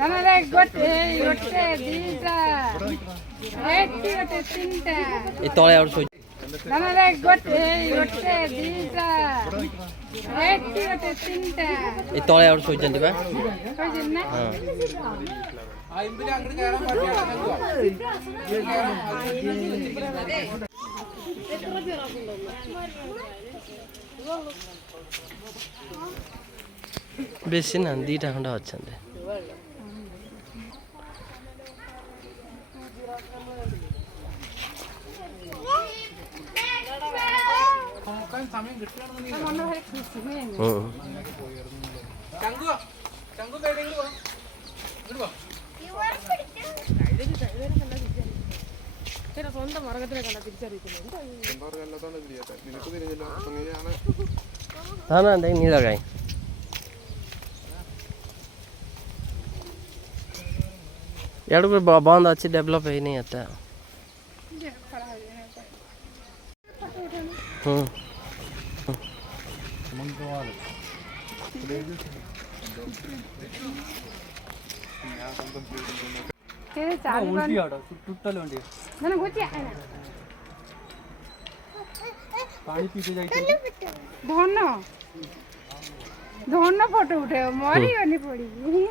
ನನಗೆ ಗೊತ್ತೇ ಗೊತ್ತೇ ದೀಟ ಏಟಿ ಗೊತ್ತೇ ತಿಂಟ ಈ ತೊಳೆ ಅವ್ರು ಸೋಯ್ ನನಗೆ ಗೊತ್ತೇ ಗೊತ್ತೇ ದೀಟ ಏಟಿ ಗೊತ್ತೇ ತಿಂಟ ಈ ತೊಳೆ ಅವ್ರು ಸೋಯ್ಚಂತಿ ಬಾ ಸೋಯ್ಚಿನ ആ ഇമ്പിനെ അങ്ങോട്ട് കയറാൻ പാടില്ല ବେଶୀ ନା ଦୁଇଟା ଖଣ୍ଡେ ଅଛନ୍ତି। സ്വന്തം മറകത്തിനെ കണ്ട തിരിച്ചറിയത്തില്ല ନା ନା ନୀଳ ଗାଈ ଇଆଡ଼କୁ ବନ୍ଦ ଅଛି ଡେଭଲପ୍ ହେଇନି ଏତେ। ଧନ ଧନ ଫଟୋ ଉଠେଇବ ମରିବନି ପଡିକି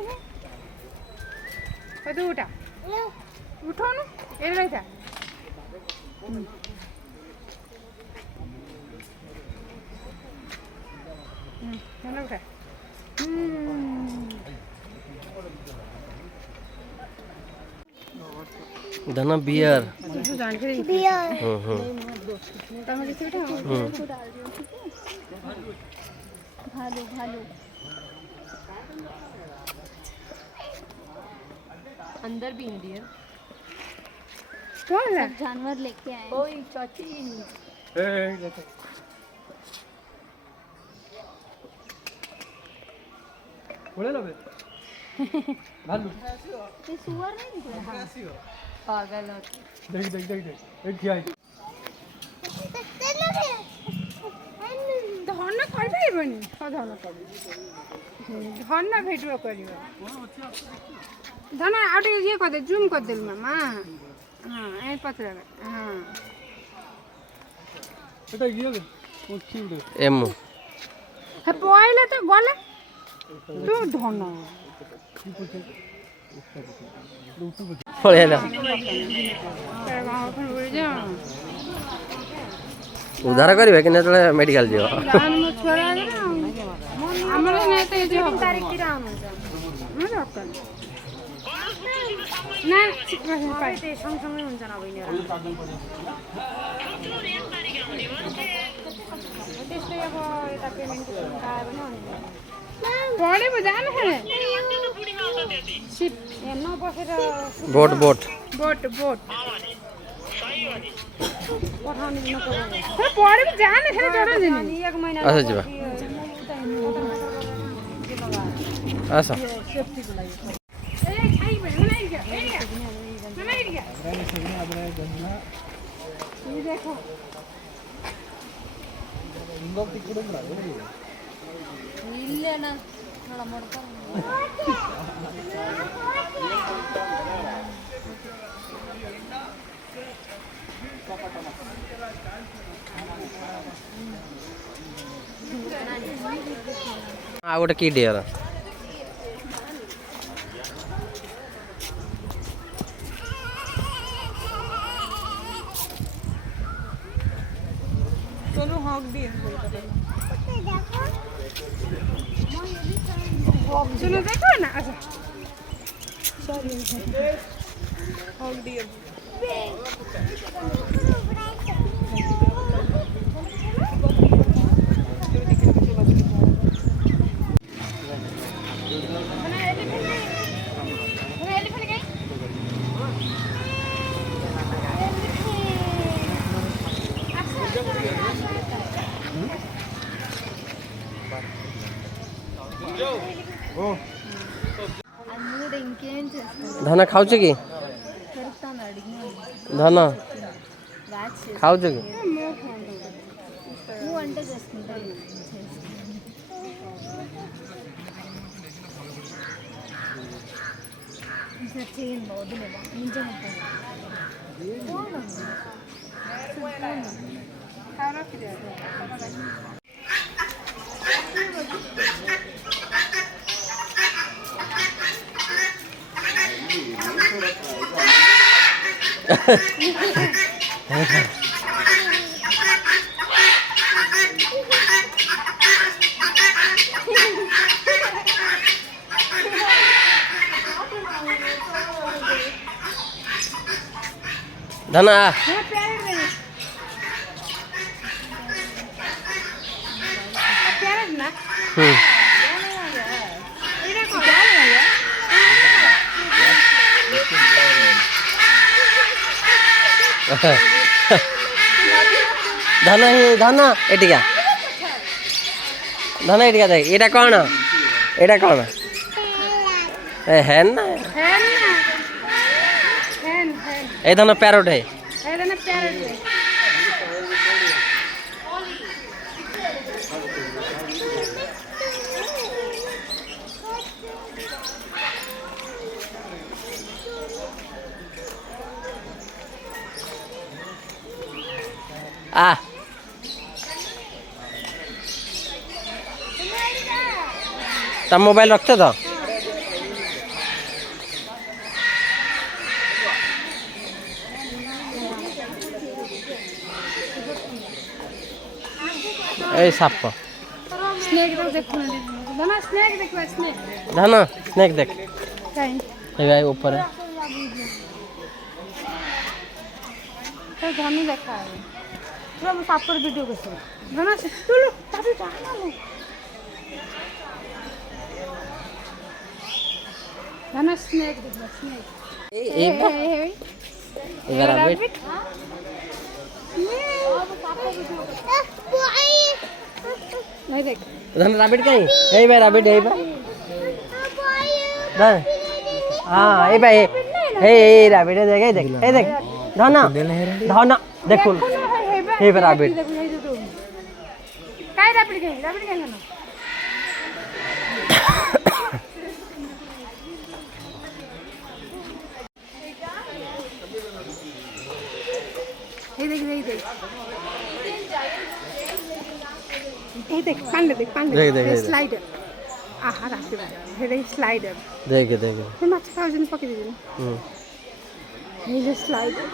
ତୁ ଉଠା ଉଠଉନୁ ଏଠି ରହିଥା ଧନ ଉଠା ଧନ ବିୟର भालू भालू अंदर भी इंडियन कौन है जानवर लेके आए ओए चाची बोले लो भालू ये सुअर नहीं निकला पागल हो देख देख देख देख एक किया धन କରିପାରିବନି ଧନ ଧନ ଭିଡ଼ିଓ କରିବ ଧନ ଆଉ ଟିକେ ଇଏ କରିଦେ ଜୁମ୍ କରିଦେଲୁ ମାମା ହଁ ଏ ପତ୍ର ହଁ এটা গিয়ে উঠছি উঠে ଏମୁ ହେ ପଇଲେ ତ ଗଲେ ତୁ ଧନ ପଳେଇ ଆଇଲା ଉଦ୍ଧାର କରିବେ କିନ୍ତୁ ଯେତେବେଳେ ମେଡ଼ିକାଲ ଯିବ ଆମର ନା सँगसँगै हुन्छ नभए त्यस्तै अब यता पेमेन्ट पढे पो जानु सिप नबसेर बोट बोट बोट बोट पठाउने पढे पो जाने छैन चढाउँदैन एक महिना आस ଯିବା आस सेफ्टीको लागि देखो இல்லனா நட மொடக்க आ ଗୋଟେ କି ଡିଅର चलो हॉक दिए चलो देखो ना अच्छा सॉरी हॉक दिए ଧନ ଖାଉଛୁ କି ଧନ ଖାଉଛୁ କି चेन बहुत दिन निंजा मत खाना किधर धना है प्यार ना इधर को धना ही धना एटिका धना एटिका देख एटा कौन एटा कौन है ना है ए धना पैरोट है ना प्यार है आ तब मोबाइल रखते तो ए साप को स्नेक देखो ना स्नेक देखो स्नेक धना स्नेक देख कहीं ये भाई ऊपर है तो धनी देखा है तो हम साप पर वीडियो कैसे धना से चलो तभी जाना लो धना स्नेक देखो स्नेक इधर आ बेट नहीं देख धना रैबिट कहीं ए भाई रैबिट है भाई धन हां ए भाई ए रैबिट देख ए देख धना धना देखो हे भाई रैबिट काय रैबिट कहीं ना ये देख पांडे देख स्लाइडर आहा राखते हे देख स्लाइडर देख हे माछ खाओ जन पके दे ये जो स्लाइडर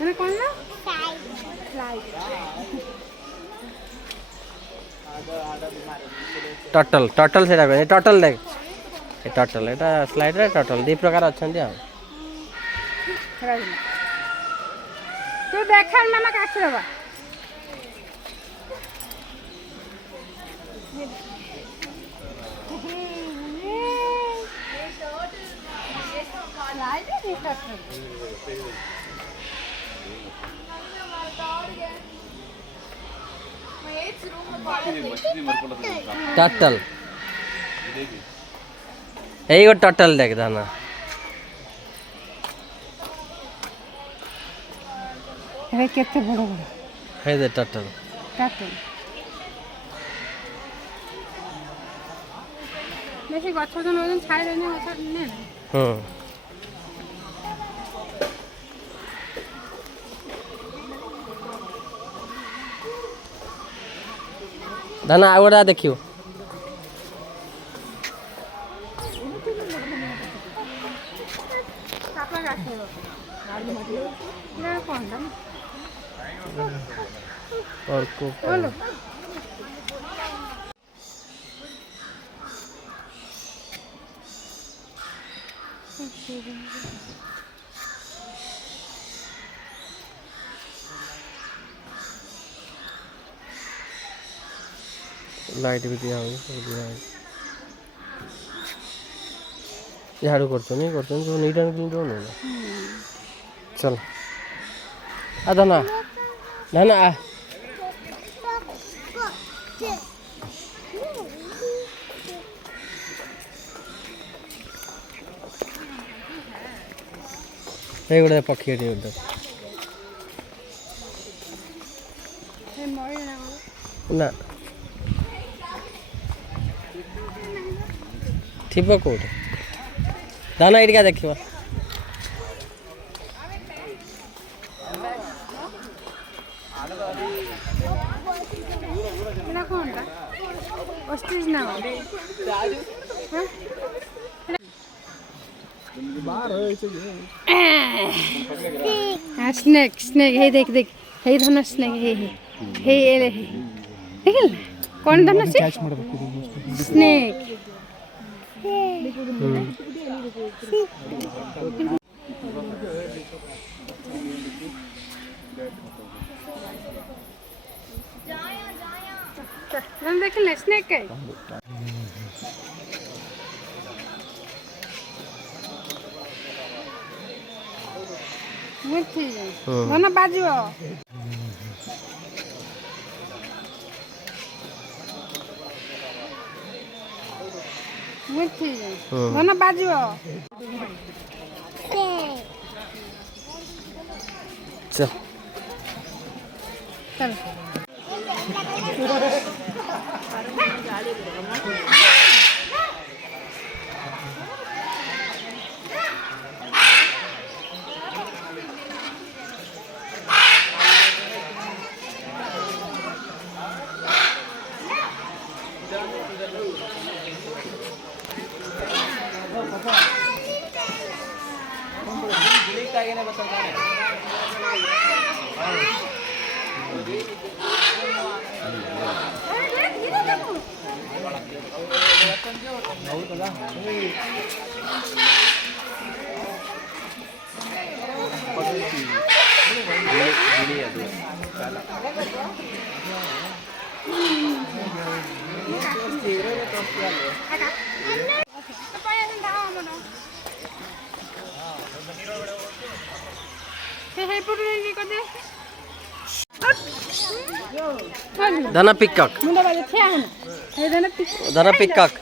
है कौन ना टटल टटल से टटल देख ए टटल एटा स्लाइडर टटल दी प्रकार अछंती आ तू देखा मामा काछ रबा टटल यही गो टटल देख धना हे केते बड़ बड़ हे दे टटल बेसी गछ जन ओजन छाई देने गछ ने धना आउरा देखियो सापला गाछे ये कौन दा और को बोलो लाइट भी दिया होगी सब दिया है झाड़ू करते नहीं जो नीट एंड क्लीन रहो ना चल आ धना धना आ ये गोटे पक्षी है उधर हे मरे ना ना ଥିବ କୋଉଠି ଧନ ଏଇଠିକା ଦେଖିବ ଏଇଟା କ'ଣଟା ଅଷ୍ଟ୍ରିଚ୍ ନା କ'ଣ? ହଁ? स्नेक स्नेक हे देख देख हे धन स्नेक हे देखिल कौन धन से स्नेक देखिल स्नेक है मुठी धन बाजियो मुठी धन बाजियो चल चल धन पिकॉक धन पिकॉक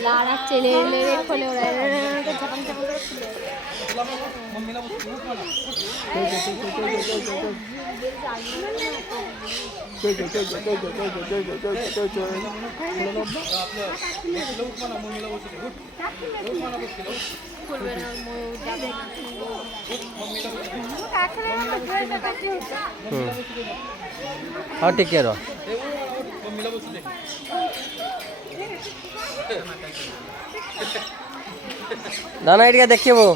लाड़ा चले ले रे खोले उड़ा झपन झपन हाँ टिके रह दाना एरिया देखिए वो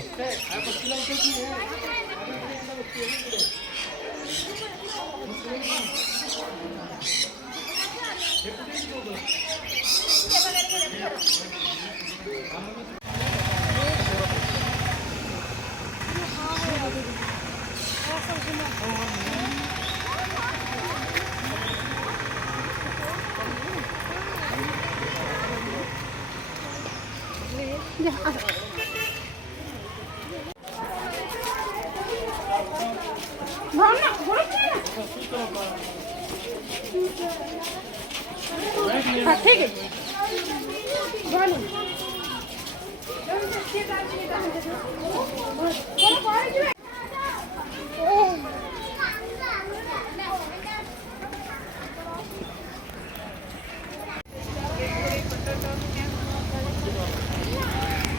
ठीक है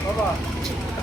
बाबा